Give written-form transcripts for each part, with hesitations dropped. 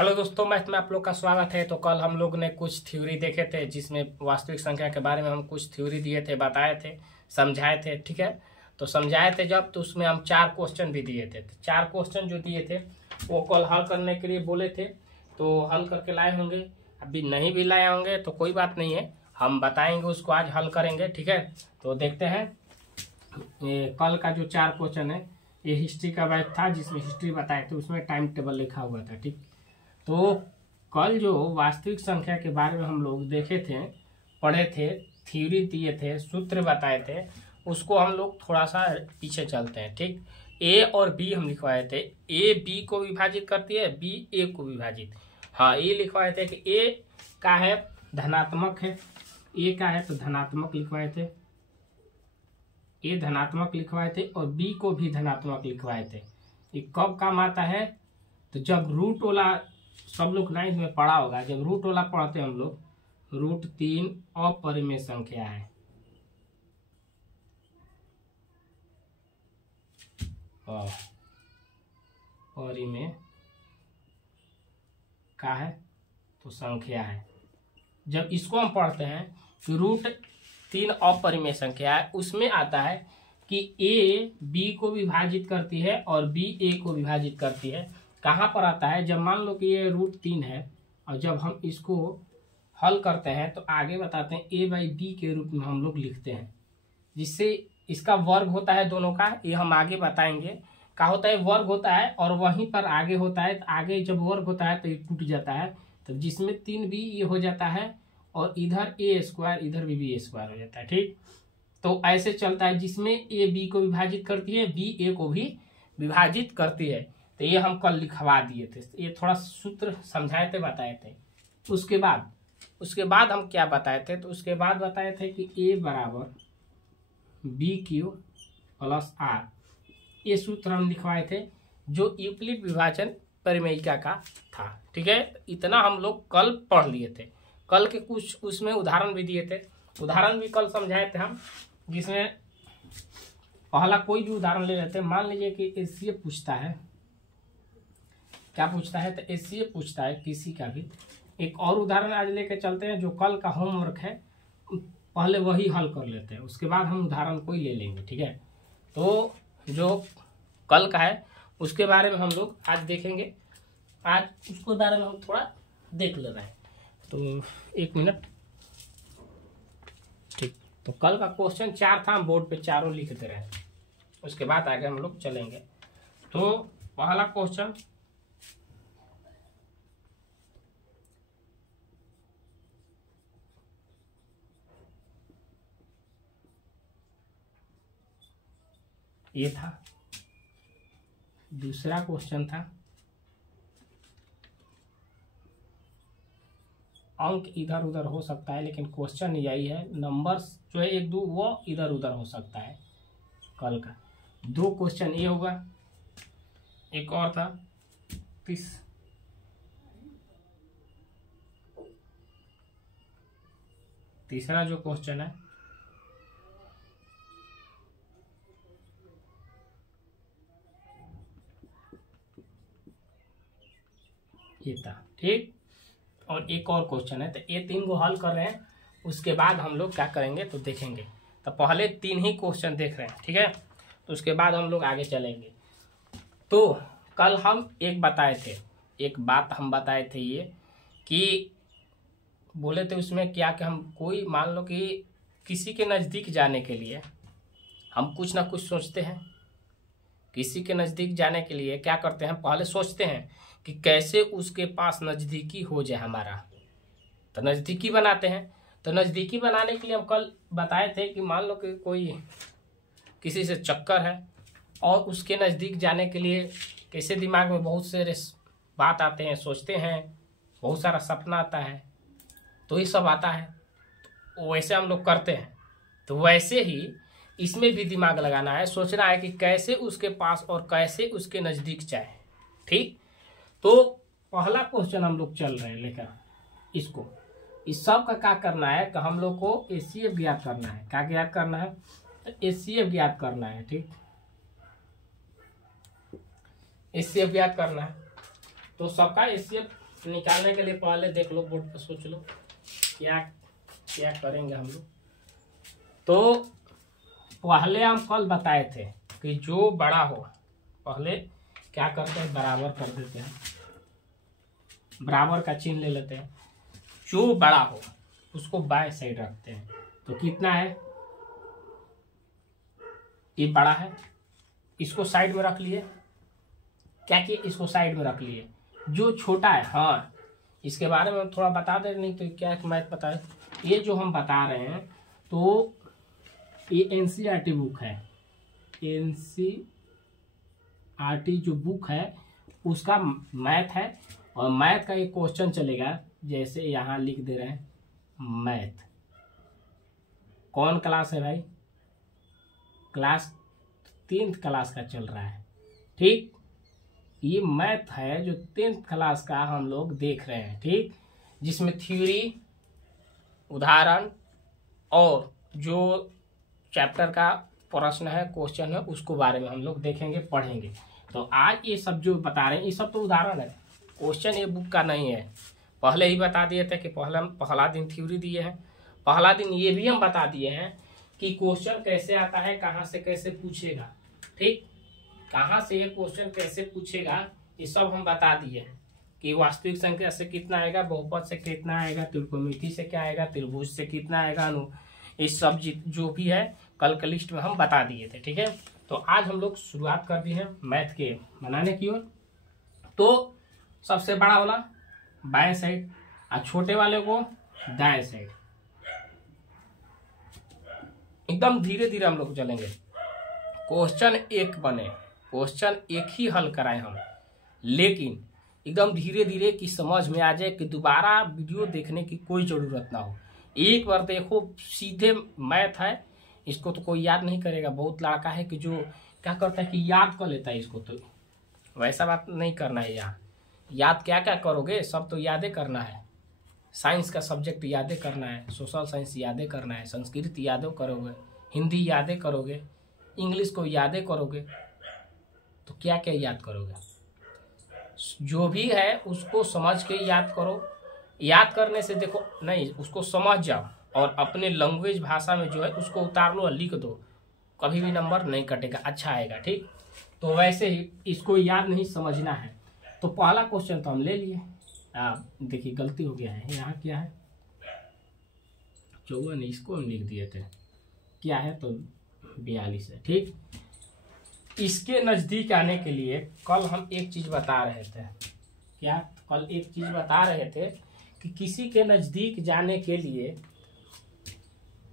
Hello दोस्तों, math में आप लोग का स्वागत है। तो कल हम लोग ने कुछ थ्योरी देखे थे जिसमें वास्तविक संख्या के बारे में हम कुछ थ्योरी दिए थे, बताए थे, समझाए थे। ठीक है, तो समझाए थे जब, तो उसमें हम 4 क्वेश्चन भी दिए थे। तो 4 क्वेश्चन जो दिए थे वो कल हल करने के लिए बोले थे, तो हल करके लाए होंगे। अभी नहीं भी लाए होंगे तो कोई बात नहीं है, हम बताएंगे उसको, आज हल करेंगे। ठीक है, तो देखते हैं। ये कल का जो 4 क्वेश्चन है ये हिस्ट्री का बैच था, जिसमें हिस्ट्री बताए थे, उसमें टाइम टेबल लिखा हुआ था। ठीक, तो कल जो वास्तविक संख्या के बारे में हम लोग देखे थे, पढ़े थे, थ्योरी दिए थे, सूत्र बताए थे, उसको हम लोग थोड़ा सा पीछे चलते हैं। ठीक, ए और बी हम लिखवाए थे। ए बी को विभाजित करती है, बी ए को विभाजित। हाँ, ए लिखवाए थे कि ए का है धनात्मक है, ए का है तो धनात्मक लिखवाए थे, ए धनात्मक लिखवाए थे, और बी को भी धनात्मक लिखवाए थे। ये कब काम आता है? तो जब रूट वाला, सब लोग 9th में पढ़ा होगा, जब रूट वाला पढ़ते हैं हम लोग, √3 अपरिमेय संख्या है, परिमेय का है तो संख्या है। जब इसको हम पढ़ते हैं कि √3 अपरिमेय संख्या है, उसमें आता है कि ए बी को विभाजित करती है और बी ए को विभाजित करती है। कहाँ पर आता है? जब मान लो कि ये √3 है और जब हम इसको हल करते हैं तो आगे बताते हैं a/b के रूप में हम लोग लिखते हैं, जिससे इसका वर्ग होता है दोनों का। ये हम आगे बताएंगे क्या होता है, वर्ग होता है, और वहीं पर आगे होता है। तो आगे जब वर्ग होता है तो ये टूट जाता है, तो जिसमें 3b ये हो जाता है, और इधर a² इधर भी b² हो जाता है। ठीक, तो ऐसे चलता है, जिसमें a b को विभाजित करती है, b a को भी विभाजित करती है। तो ये हम कल लिखवा दिए थे, ये थोड़ा सूत्र समझाए थे, बताए थे। उसके बाद हम क्या बताए थे? तो उसके बाद बताए थे कि a बराबर BQ + R, ये सूत्र हम लिखवाए थे, जो यूक्लिड विभाजन परिमेयिका का था। ठीक है, इतना हम लोग कल पढ़ लिए थे। कल के कुछ उसमें उदाहरण भी दिए थे, उदाहरण भी कल समझाए थे हम, जिसमें पहला कोई भी उदाहरण ले लेते हैं। मान लीजिए कि एससीए पूछता है, क्या पूछता है? तो एससीए पूछता है किसी का भी। एक और उदाहरण आज लेके चलते हैं, जो कल का होमवर्क है, पहले वही हल कर लेते हैं, उसके बाद हम उदाहरण कोई ले लेंगे। ठीक है, तो जो कल का है उसके बारे में हम लोग आज देखेंगे। आज उसको बारे में हम थोड़ा देख ले रहे हैं, तो 1 मिनट। ठीक, तो कल का क्वेश्चन 4 था, हम बोर्ड पे चारों लिख दे रहे हैं, उसके बाद आगे हम लोग चलेंगे। तो पहला क्वेश्चन, ये था। दूसरा क्वेश्चन था, अंक इधर उधर हो सकता है, लेकिन क्वेश्चन यही है, नंबर्स जो है 1 2 वो इधर उधर हो सकता है। कल का 2 क्वेश्चन ये होगा, एक और था तीसरा जो क्वेश्चन है ये था। ठीक, और एक और क्वेश्चन है। तो ये 3 को हल कर रहे हैं, उसके बाद हम लोग क्या करेंगे तो देखेंगे। तो पहले 3 ही क्वेश्चन देख रहे हैं, ठीक है, तो उसके बाद हम लोग आगे चलेंगे। तो कल हम एक बात हम बताए थे, ये कि बोले थे उसमें क्या कि हम कोई, मान लो कि किसी के नज़दीक जाने के लिए हम कुछ ना कुछ सोचते हैं। किसी के नज़दीक जाने के लिए क्या करते हैं? पहले सोचते हैं कि कैसे उसके पास नज़दीकी हो जाए हमारा, तो नज़दीकी बनाते हैं। तो नज़दीकी बनाने के लिए हम कल बताए थे कि मान लो कि कोई किसी से चक्कर है, और उसके नज़दीक जाने के लिए कैसे दिमाग में बहुत सारे बात आते हैं, सोचते हैं, बहुत सारा सपना आता है, तो ये सब आता है, तो वैसे हम लोग करते हैं। तो वैसे ही इसमें भी दिमाग लगाना है, सोचना है कि कैसे उसके पास और कैसे उसके नज़दीक जाए। ठीक, तो पहला क्वेश्चन हम लोग चल रहे हैं लेकर इसको, इस सब का क्या करना है कि हम लोग को एचसीएफ ज्ञात करना है। क्या ज्ञात करना है? तो एचसीएफ ज्ञात करना है। ठीक, एचसीएफ ज्ञात करना है, तो सबका एचसीएफ निकालने के लिए पहले देख लो बोर्ड पर, सोच लो क्या क्या करेंगे हम लोग। तो पहले हम कल बताए थे कि जो बड़ा हो पहले क्या करते हैं, बराबर कर देते हैं, बराबर का चिन्ह ले लेते हैं। जो बड़ा हो उसको बाएं साइड रखते हैं। तो कितना है, ये बड़ा है, इसको साइड में रख लिए। क्या किए, इसको साइड में रख लिए। जो छोटा है, हाँ इसके बारे में थोड़ा बता दे, नहीं तो क्या मैथ पता है। ये जो हम बता रहे हैं तो ये एनसीईआरटी बुक है, एनसीईआरटी जो बुक है उसका मैथ है। और मैथ का एक क्वेश्चन चलेगा, जैसे यहाँ लिख दे रहे हैं मैथ। कौन क्लास है भाई, क्लास 10th क्लास का चल रहा है, ठीक। ये मैथ है जो 10th क्लास का हम लोग देख रहे हैं, ठीक, जिसमें थ्योरी, उदाहरण और जो चैप्टर का प्रश्न है, क्वेश्चन है, उसको बारे में हम लोग देखेंगे, पढ़ेंगे। तो आज ये सब जो बता रहे हैं ये सब तो उदाहरण है, क्वेश्चन ये बुक का नहीं है। पहले ही बता दिए थे कि पहला दिन थ्योरी दिए हैं, पहला दिन ये भी हम बता दिए हैं कि क्वेश्चन कैसे आता है, कहाँ से कैसे पूछेगा, ठीक, कहाँ से ये क्वेश्चन कैसे पूछेगा ये सब हम बता दिए हैं कि वास्तविक संख्या से कितना आएगा, बहुपद से कितना आएगा, त्रिकोणमिति से क्या आएगा, त्रिभुज से कितना आएगा, इस सब जो भी है कल के लिस्ट में हम बता दिए थे, ठीक है। तो आज हम लोग शुरुआत कर दी है मैथ के बनाने की ओर। तो सबसे बड़ा वाला बाएं साइड और छोटे वाले को दाएं साइड। एकदम धीरे धीरे हम लोग चलेंगे, क्वेश्चन एक बने, क्वेश्चन एक ही हल कराएं हम, लेकिन एकदम धीरे धीरे कि समझ में आ जाए कि दोबारा वीडियो देखने की कोई ज़रूरत ना हो। एक बार देखो, सीधे मैथ है, इसको तो कोई याद नहीं करेगा। बहुत लड़का है कि जो क्या करता है कि याद कर लेता है इसको, तो वैसा बात नहीं करना है। यहाँ याद क्या क्या करोगे, सब तो यादें करना है। साइंस का सब्जेक्ट यादें करना है, सोशल साइंस यादें करना है, संस्कृत यादें करोगे, हिंदी यादें करोगे, इंग्लिश को यादें करोगे, तो क्या क्या याद करोगे। जो भी है उसको समझ के याद करो। याद करने से देखो नहीं, उसको समझ जाओ और अपने लैंग्वेज भाषा में जो है उसको उतार लो और लिख दो, कभी भी नंबर नहीं कटेगा, अच्छा आएगा, ठीक। तो वैसे ही इसको याद नहीं समझना है। तो पहला क्वेश्चन तो हम ले लिए। देखिए गलती हो गया है, यहाँ क्या है 54, इसको हम लिख दिए थे, क्या है तो 42 है, ठीक। इसके नज़दीक आने के लिए कल हम एक चीज़ बता रहे थे, क्या, कल एक चीज़ बता रहे थे कि किसी के नज़दीक जाने के लिए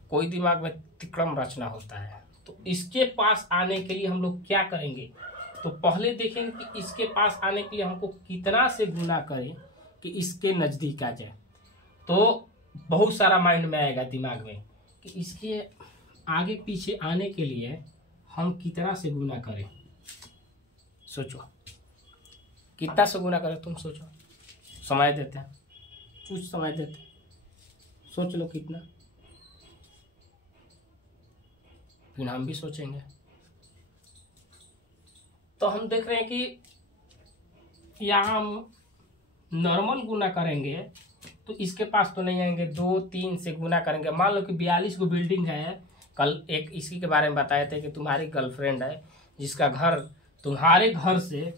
कोई दिमाग में तिक्रम रचना होता है। तो इसके पास आने के लिए हम लोग क्या करेंगे, तो पहले देखेंगे कि इसके पास आने के लिए हमको कितना से गुना करें कि इसके नज़दीक आ जाए। तो बहुत सारा माइंड में आएगा दिमाग में कि इसके आगे पीछे आने के लिए हम कितना से गुना करें। सोचो कितना से गुना करें, तुम सोचो, समय देते हैं, कुछ समय देते हैं, सोच लो कितना, फिर हम भी सोचेंगे। तो हम देख रहे हैं कि यहाँ हम नॉर्मल गुना करेंगे तो इसके पास तो नहीं आएंगे, 2 3 से गुना करेंगे। मान लो कि 42 को बिल्डिंग है, कल एक इसी के बारे में बताए थे कि तुम्हारी गर्लफ्रेंड है जिसका घर तुम्हारे घर से,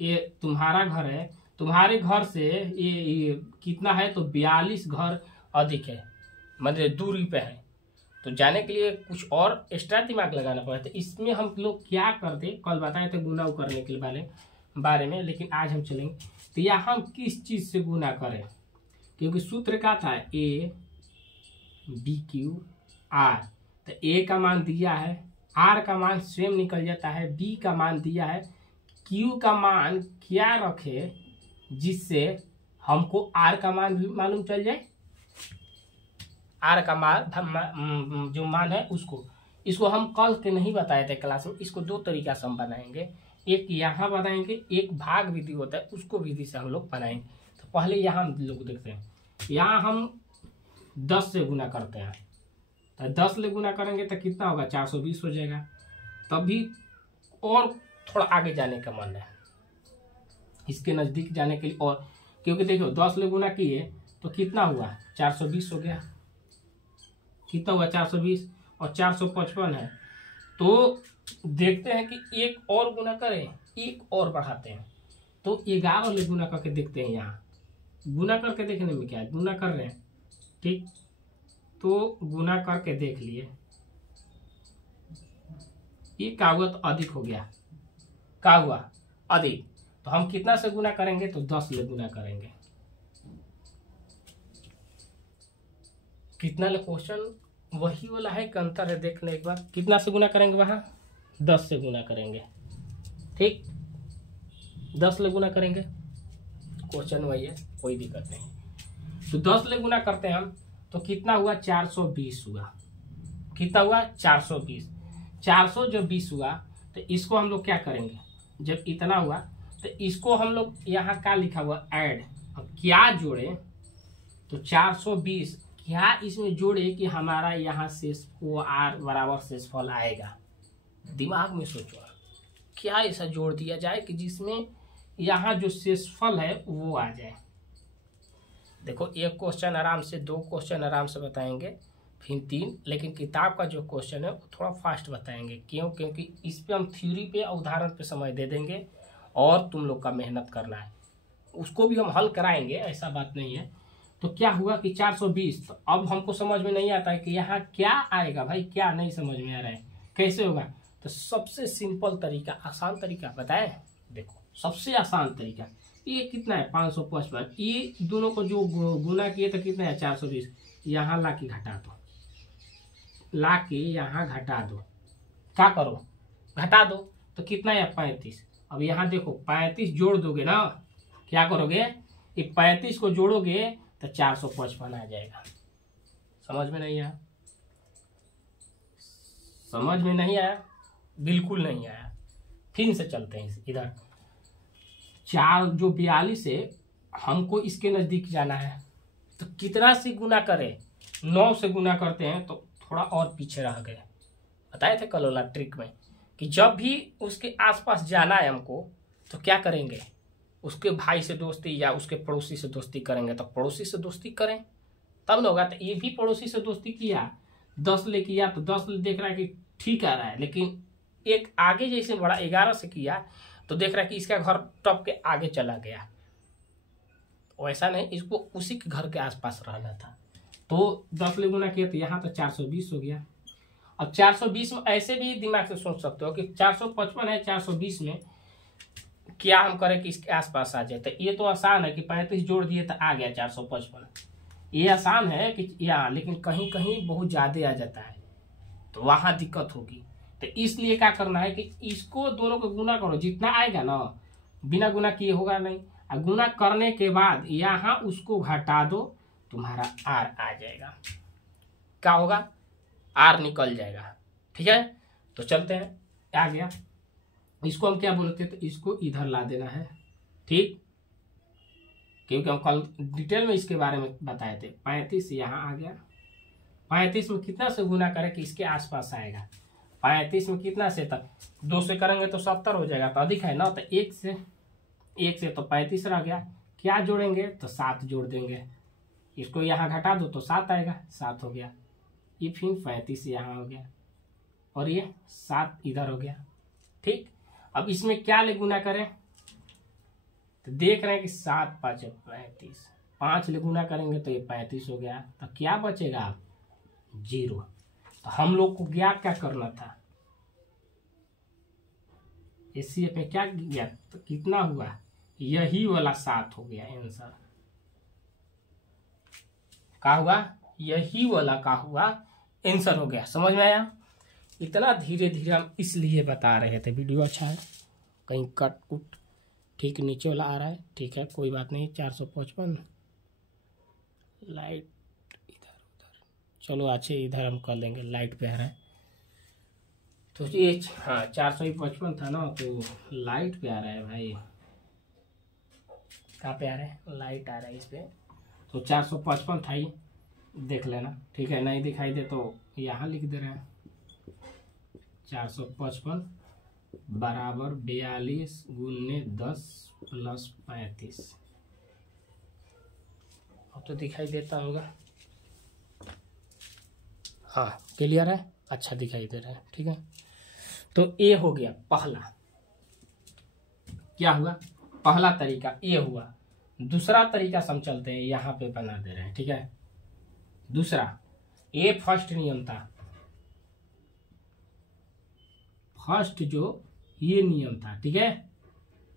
ये तुम्हारा घर है, तुम्हारे घर से ये कितना है तो 42 घर अधिक है, मतलब दूरी पे है। तो जाने के लिए कुछ और एक्स्ट्रा दिमाग लगाना पड़ता है। इसमें हम लोग क्या करते, कल बताए थे गुना करने के बारे में, लेकिन आज हम चलेंगे तो यहाँ हम किस चीज़ से गुना करें, क्योंकि सूत्र क्या था, ए बी क्यू आर। तो ए का मान दिया है, आर का मान स्वयं निकल जाता है, बी का मान दिया है, क्यू का मान क्या रखे जिससे हमको आर का मान भी मालूम चल जाए। आर का मान जो मान है उसको, इसको हम कल के नहीं बताए थे क्लास में। इसको 2 तरीका से हम बनाएंगे, एक यहाँ बनाएंगे, एक भाग विधि होता है उसको विधि से हम लोग बनाएंगे। तो पहले यहाँ हम लोग देखते हैं, यहाँ हम 10 से गुना करते हैं, तो 10 से गुना करेंगे तो कितना होगा, 420 हो जाएगा। तभी और थोड़ा आगे जाने का मन है, इसके नज़दीक जाने के लिए और क्योंकि देखो 10 ले गुना किए तो कितना हुआ 420 हो गया। कितना हुआ 420 और 455 है। तो देखते हैं कि एक और गुना करें, एक और बढ़ाते हैं तो 11 ले गुना करके देखते हैं। यहाँ गुना करके देखने में क्या है, गुना कर रहे हैं ठीक, तो गुना करके देख लिए ये क्या हुआ तो अधिक हो गया, क्या हुआ अधिक। तो हम कितना से गुना करेंगे तो 10 ले गुना करेंगे। कितना ले क्वेश्चन वही वाला है कि अंतर है, देखने एक बार कितना से गुना करेंगे, वहां 10 से गुना करेंगे ठीक, 10 ले गुना करेंगे, क्वेश्चन वही है कोई दिक्कत नहीं। तो 10 ले गुना करते हैं हम तो कितना हुआ 420 हुआ। कितना हुआ 420। 400 जो 20 हुआ तो इसको हम लोग क्या करेंगे, जब इतना हुआ तो इसको हम लोग यहाँ क्या लिखा हुआ ऐड, अब क्या जोड़े तो 420 क्या इसमें जोड़े कि हमारा यहाँ शेष वो आर बराबर शेषफल आएगा। दिमाग में सोचो क्या ऐसा जोड़ दिया जाए कि जिसमें यहाँ जो शेषफल है वो आ जाए। देखो एक क्वेश्चन आराम से, 2 क्वेश्चन आराम से बताएंगे, फिर 3, लेकिन किताब का जो क्वेश्चन है वो थोड़ा फास्ट बताएंगे। क्यों? क्योंकि इस पे हम थ्योरी पे उदाहरण पे समय दे देंगे और तुम लोग का मेहनत करना है, उसको भी हम हल कराएंगे, ऐसा बात नहीं है। तो क्या हुआ कि 420, तो अब हमको समझ में नहीं आता है कि यहाँ क्या आएगा भाई, क्या नहीं समझ में आ रहा है कैसे होगा। तो सबसे सिंपल तरीका, आसान तरीका बताएं, देखो सबसे आसान तरीका ये कितना है 555, ये दोनों को जो गुना किए तो कितना है 420, यहाँ ला के घटा दो, ला के यहाँ घटा दो, क्या करो घटा दो तो कितना है 35। अब यहाँ देखो 35 जोड़ दोगे ना, क्या करोगे ये 35 को जोड़ोगे तो 455 आ जाएगा। समझ में नहीं आया? समझ में नहीं आया? बिल्कुल नहीं आया। फिर से चलते हैं इधर, 4 जो 42 है हमको इसके नजदीक जाना है तो कितना से गुना करें, 9 से गुना करते हैं तो थोड़ा और पीछे रह गए। बताए थे कल वाला ट्रिक में कि जब भी उसके आसपास जाना है हमको तो क्या करेंगे, उसके भाई से दोस्ती या उसके पड़ोसी से दोस्ती करेंगे, तो पड़ोसी से दोस्ती करें तब ना होगा। तो ये भी पड़ोसी से दोस्ती किया, 10 ले किया तो 10 ले देख रहा है कि ठीक आ रहा है, लेकिन एक आगे जैसे बड़ा 11 से किया तो देख रहा है कि इसका घर टॉप के आगे चला गया। वैसा नहीं, इसको उसी के घर के आसपास रहना था। तो 10 ले गुना किया तो यहाँ तो 420 हो गया। अब 420 में ऐसे भी दिमाग से सोच सकते हो कि 455 है, 420 में क्या हम करें कि इसके आसपास आ जाए। तो ये तो आसान है कि 35 जोड़ दिए तो आ गया 455, ये आसान है कि यहाँ, लेकिन कहीं कहीं बहुत ज्यादा आ जाता है तो वहां दिक्कत होगी। तो इसलिए क्या करना है कि इसको दोनों को गुना करो, जितना आएगा ना बिना गुना किए होगा नहीं, और गुना करने के बाद यहाँ उसको घटा दो, तुम्हारा आर आ जाएगा। क्या होगा, आर निकल जाएगा। ठीक है, तो चलते हैं, आ गया। इसको हम क्या बोलते हैं, तो इसको इधर ला देना है ठीक, क्योंकि हम कल डिटेल में इसके बारे में बताए थे। 35 यहाँ आ गया, 35 में कितना से गुना करें कि इसके आसपास आएगा। 35 में कितना से, तक 2 से करेंगे तो 70 हो जाएगा, तो अधिक है ना, तो 1 से तो 35 रह गया। क्या जोड़ेंगे तो 7 जोड़ देंगे, इसको यहाँ घटा दो तो 7 आएगा, 7 हो गया। ये फिर 35 यहाँ हो गया और ये 7 इधर हो गया ठीक। अब इसमें क्या ले गुना करें, तो देख रहे हैं कि 7 5 35, 5 ले गुना करेंगे तो ये 35 हो गया। तो क्या बचेगा 0। तो हम लोग को ज्ञात क्या करना था, एचसीएफ में क्या गया, तो कितना हुआ, यही वाला 7 हो गया आंसर। क्या हुआ, यही वाला का हुआ आंसर हो गया। समझ में आया? इतना धीरे धीरे हम इसलिए बता रहे थे। वीडियो अच्छा है, कहीं कट कुट ठीक नीचे वाला आ रहा है, ठीक है कोई बात नहीं। 455 लाइट इधर उधर, चलो अच्छे इधर हम कर लेंगे, लाइट पे आ रहा है तो ये हाँ 455 था ना, तो लाइट पे आ रहा है भाई, कहाँ पे आ रहा है, लाइट आ रहा है इस पे। तो 455 था ही, देख लेना ठीक है, नहीं दिखाई दे तो यहाँ लिख दे रहे हैं 455 बराबर 42 × 10 + 35। अब तो दिखाई देता होगा, हाँ क्लियर है, अच्छा दिखाई दे रहा है, ठीक है। तो ए हो गया पहला, क्या हुआ, पहला तरीका ए हुआ। दूसरा तरीका से हम चलते हैं, यहाँ पे बना दे रहे हैं, ठीक है। दूसरा, ये फर्स्ट नियम था, फर्स्ट जो ये नियम था, ठीक है,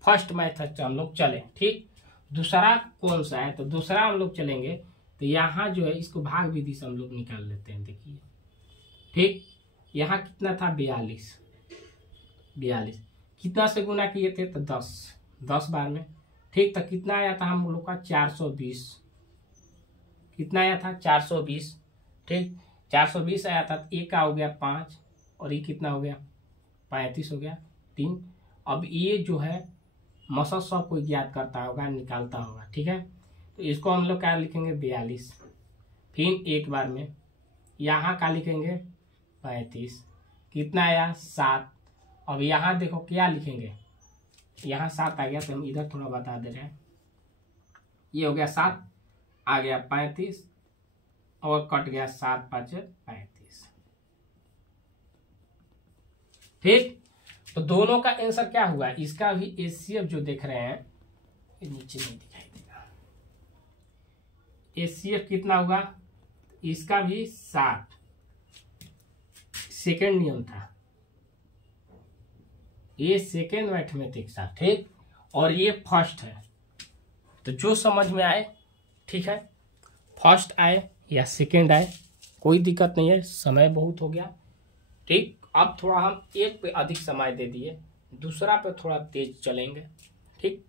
फर्स्ट मेथड से हम लोग चले, ठीक। दूसरा कौन सा है, तो दूसरा हम लोग चलेंगे तो यहाँ जो है इसको भाग विधि से हम लोग निकाल लेते हैं, देखिए, ठीक। यहाँ कितना था 42, 42 कितना से गुना किए थे तो 10 बार में, ठीक। तो कितना आया था हम लोग का 420, कितना आया था 420, ठीक। 420 आया था, एक का हो गया 5 और ये कितना हो गया 35 हो गया 3। अब ये जो है मसल सब कोई ज्ञात करता होगा, निकालता होगा, ठीक है। तो इसको हम लोग क्या लिखेंगे 42, फिर एक बार में यहाँ क्या लिखेंगे 35, कितना आया 7। अब यहाँ देखो क्या लिखेंगे, यहाँ 7 आ गया तो हम इधर थोड़ा बता दे रहे हैं, ये हो गया 7, आ गया 35 और कट गया 7 5 35, ठीक। तो दोनों का आंसर क्या हुआ, इसका भी एचसीएफ जो देख रहे हैं, ये नीचे नहीं दिखाई देगा, एचसीएफ कितना हुआ, इसका भी 7, सेकेंड नियम था, ये सेकेंड मैथमेटिक्स था, ठीक। और ये फर्स्ट है, तो जो समझ में आए, ठीक है, फर्स्ट आए या सेकेंड आए कोई दिक्कत नहीं है, समय बहुत हो गया, ठीक। अब थोड़ा हम एक पे अधिक समय दे दिए, दूसरा पे थोड़ा तेज चलेंगे, ठीक।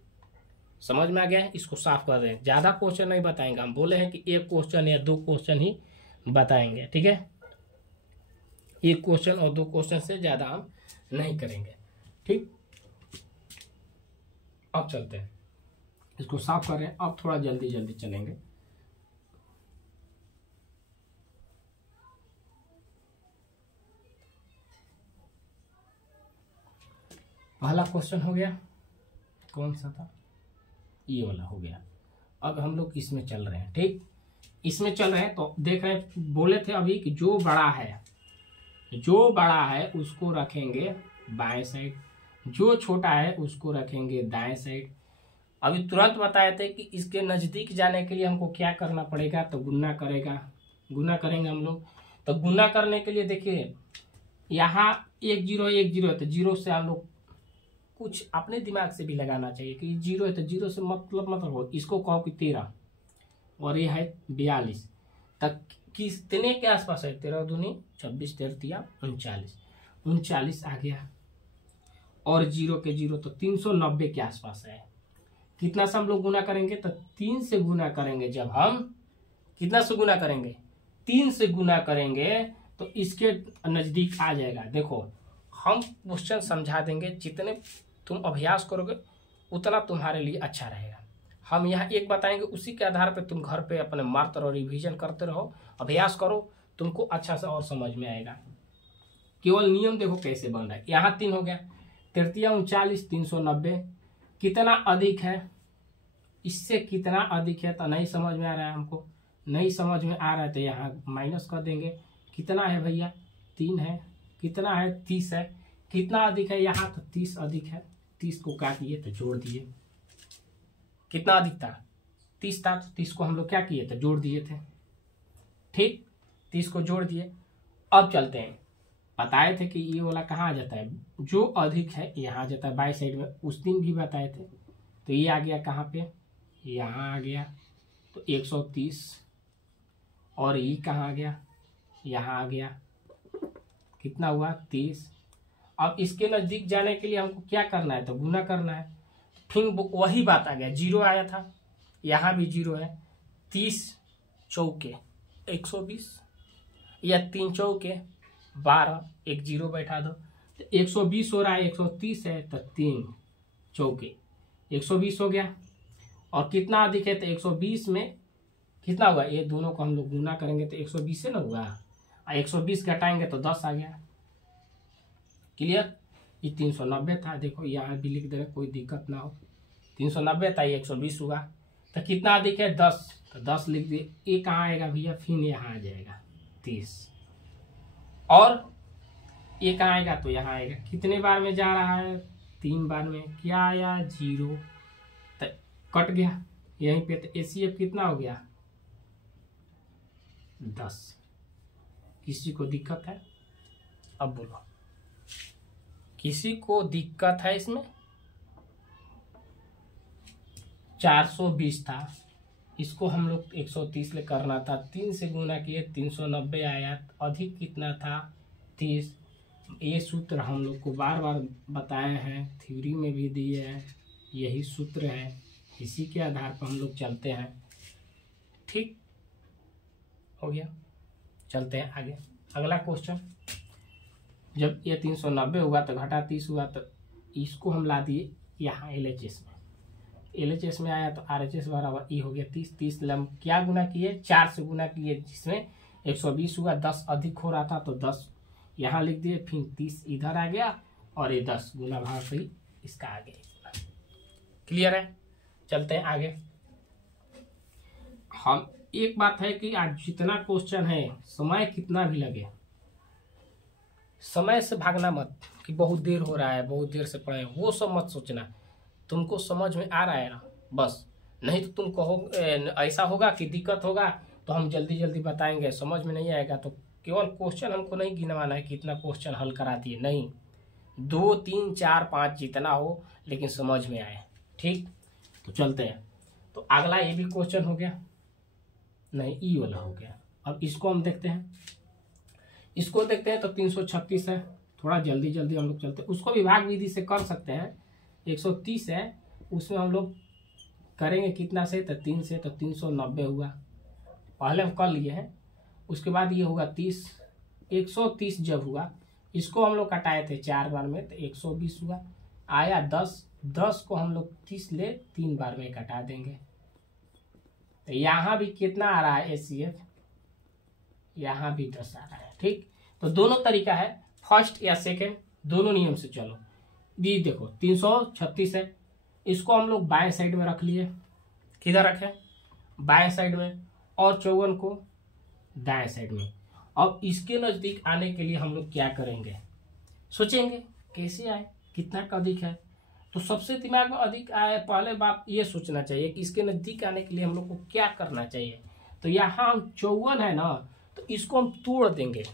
समझ में आ गया है, इसको साफ कर दें, ज़्यादा क्वेश्चन नहीं बताएंगे, हम बोले हैं कि एक क्वेश्चन या 2 क्वेश्चन ही बताएंगे, ठीक है। एक क्वेश्चन और 2 क्वेश्चन से ज़्यादा हम नहीं करेंगे, ठीक। अब चलते हैं, इसको साफ कर रहे हैं, अब थोड़ा जल्दी जल्दी चलेंगे। पहला क्वेश्चन हो गया, कौन सा था, ये वाला हो गया। अब हम लोग इसमें चल रहे हैं, ठीक, इसमें चल रहे हैं तो देख रहे हैं, बोले थे अभी कि जो बड़ा है उसको रखेंगे बाएं साइड, जो छोटा है उसको रखेंगे दाएं साइड। अभी तुरंत बताए थे कि इसके नज़दीक जाने के लिए हमको क्या करना पड़ेगा, तो गुना करेंगे हम लोग। तो गुना करने के लिए देखिए, यहाँ 1 0 1 0 है, तो 0 से हम लोग कुछ अपने दिमाग से भी लगाना चाहिए कि 0 है तो 0 से मतलब हो, इसको कहो कि 13 और ये है 42, तक कितने के आसपास है, 13 दूनी 26 13 39 आ गया, और 0 के 0 तो 390 के आसपास है। कितना से हम लोग गुना करेंगे, तो 3 से गुना करेंगे, जब हम कितना से गुना करेंगे 3 से गुना करेंगे तो इसके नज़दीक आ जाएगा। देखो हम क्वेश्चन समझा देंगे, जितने तुम अभ्यास करोगे उतना तुम्हारे लिए अच्छा रहेगा। हम यहाँ एक बताएंगे, उसी के आधार पर तुम घर पे अपने मार्क और रिवीजन करते रहो, अभ्यास करो, तुमको अच्छा से और समझ में आएगा। केवल नियम देखो कैसे बन रहा है। यहाँ 3 हो गया, 3 39 390 कितना अधिक है, इससे कितना अधिक है, तो नहीं समझ में आ रहा है हमको, नहीं समझ में आ रहा है तो यहाँ माइनस कर देंगे। कितना है भैया 3 है, कितना है 30 है, कितना अधिक है यहाँ, तो 30 अधिक है, 30 को क्या किए तो जोड़ दिए। कितना अधिक था 30 था, तो 30 को हम लोग क्या किए तो जोड़ दिए थे, ठीक, 30 को जोड़ दिए। अब चलते हैं, बताए थे कि ये वाला कहाँ आ जाता है, जो अधिक है यहाँ आ जाता है बाई साइड में, उस दिन भी बताए थे। तो ये आ गया कहाँ पे, यहाँ आ गया, तो 130, और ये कहाँ आ गया, यहाँ आ गया, कितना हुआ 30। अब इसके नज़दीक जाने के लिए हमको क्या करना है, तो गुना करना है। फिर वही बात आ गया, 0 आया था, यहाँ भी 0 है, 30 चौके 120 या 3 चौके 12, एक 0 बैठा दो, तो 120 हो रहा है, 130 है तो 3 चौके 120 हो गया। और कितना अधिक है, तो 120 में कितना हुआ, ये दोनों को हम लोग गुना करेंगे तो 120 से ना हुआ, 120 घटाएंगे तो 10 आ गया। क्लियर, ये 390 था, देखो यहाँ भी लिख दे रहे, कोई दिक्कत ना हो, 390 था, ये 120 हुआ। तो तो कितना अधिक है 10, तो 10 लिख दिए। ये कहाँ आएगा भैया, फिर यहाँ आ जाएगा 30, और ये कहाँ आएगा, तो यहाँ आएगा। कितने बार में जा रहा है, 3 बार में, क्या आया 0, तो कट गया यहीं पे। तो ACF कितना हो गया 10। किसी को दिक्कत है, अब बोलो, किसी को दिक्कत है इसमें? 420 था, इसको हम लोग 130 ले करना था, 3 से गुना किए 390 आया, अधिक कितना था 30। ये सूत्र हम लोग को बार बार बताए हैं, थ्योरी में भी दिए हैं, यही सूत्र है, इसी के आधार पर हम लोग चलते हैं। ठीक हो गया, चलते हैं आगे। अगला क्वेश्चन, जब ये 390 हुआ तो घटा 30 हुआ, तो इसको हम ला दिए यहाँ LHS में। LHS में आया तो RHS बराबर E हो गया 30। 30 क्या गुना किए, 4 से गुना किए, जिसमें 120 हुआ, 10 अधिक हो रहा था तो 10 यहाँ लिख दिए, फिर 30 इधर आ गया, और ये 10 गुना भाग से ही इसका आ गया। क्लियर है, चलते हैं आगे। हम एक बात है कि आज जितना क्वेश्चन है, समय कितना भी लगे, समय से भागना मत कि बहुत देर हो रहा है, बहुत देर से पढ़े, वो सब मत सोचना। तुमको समझ में आ रहा है ना, बस। नहीं तो तुम कहो ऐसा होगा कि दिक्कत होगा तो हम जल्दी जल्दी बताएंगे, समझ में नहीं आएगा तो केवल क्वेश्चन हमको नहीं गिनवाना है कि इतना क्वेश्चन हल कराती है, नहीं, 2 3 4 5 जितना हो, लेकिन समझ में आए। ठीक, तो चलते हैं। तो अगला ये भी क्वेश्चन हो गया, नहीं ई वाला हो गया। अब इसको हम देखते हैं, इसको देखते हैं तो 336 है, थोड़ा जल्दी जल्दी हम लोग चलते हैं। उसको विभाग विधि से कर सकते हैं, 130 है, उसमें हम लोग करेंगे कितना से, तो 3 से, तो 390 हुआ, पहले हम कर लिए हैं। उसके बाद ये होगा 30, 130 जब हुआ, इसको हम लोग कटाए थे 4 बार में, तो 120 हुआ, आया 10, 10 को हम लोग 30 ले 3 बार में कटा देंगे। तो यहाँ भी कितना आ रहा है ACF, यहाँ भी 10 आ रहा है। ठीक, तो दोनों तरीका है, फर्स्ट या सेकेंड, दोनों नियम से चलो। दी देखो 336 है, इसको हम लोग बाएं साइड में रख लिए, किधर रखें, बाएं साइड में, और 54 को दाएं साइड में। अब इसके नजदीक आने के लिए हम लोग क्या करेंगे, सोचेंगे कैसे आए, कितना का अधिक है। तो सबसे दिमाग में अधिक आए, पहले बात ये सोचना चाहिए कि इसके नजदीक आने के लिए हम लोग को क्या करना चाहिए। तो यहाँ 54 है ना, तो इसको हम तोड़ देंगे,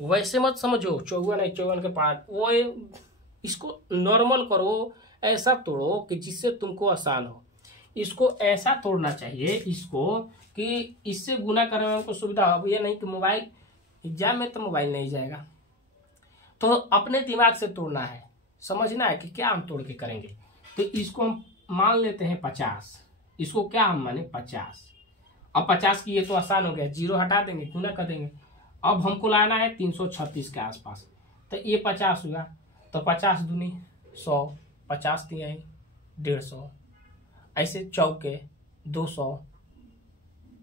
वैसे मत समझो 54 है 54 के पार्ट, वो इसको नॉर्मल करो, ऐसा तोड़ो कि जिससे तुमको आसान हो। इसको ऐसा तोड़ना चाहिए इसको कि इससे गुना करने में हमको सुविधा हो। ये नहीं कि मोबाइल, एग्जाम में तो मोबाइल नहीं जाएगा, तो अपने दिमाग से तोड़ना है, समझना है कि क्या हम तोड़ के करेंगे। तो इसको हम मान लेते हैं 50, इसको क्या हम माने 50। अब 50 की ये तो आसान हो गया, 0 हटा देंगे, गुना कर देंगे। अब हमको लाना है 336 के आसपास, तो ये 50 हुआ, तो 50 दूनी 100, 50 दिया 150, ऐसे चौके 200,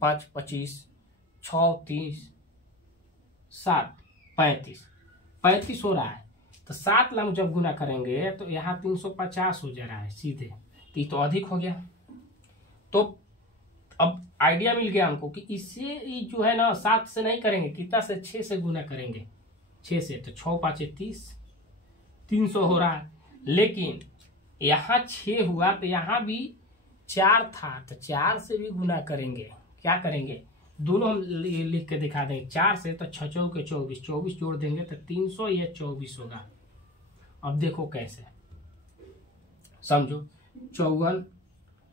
5 25, 6 30, 7 35, 35 हो रहा है। तो 7 लम जब गुना करेंगे तो यहाँ 350 हो जा रहा है सीधे, तो ये तो अधिक हो गया। तो अब आइडिया मिल गया हमको कि इससे जो है ना 7 से नहीं करेंगे, कितना से 6 से गुना करेंगे, 6 से, तो 6 5 30, 300 हो रहा है। लेकिन यहाँ 6 हुआ तो यहाँ भी 4 था, तो 4 से भी गुना करेंगे। क्या करेंगे, दोनों हम लिख के दिखा देंगे। 4 से तो 6 चौके 24, 24 जोड़ देंगे तो 300 या 24 होगा। अब देखो कैसे, समझो 54।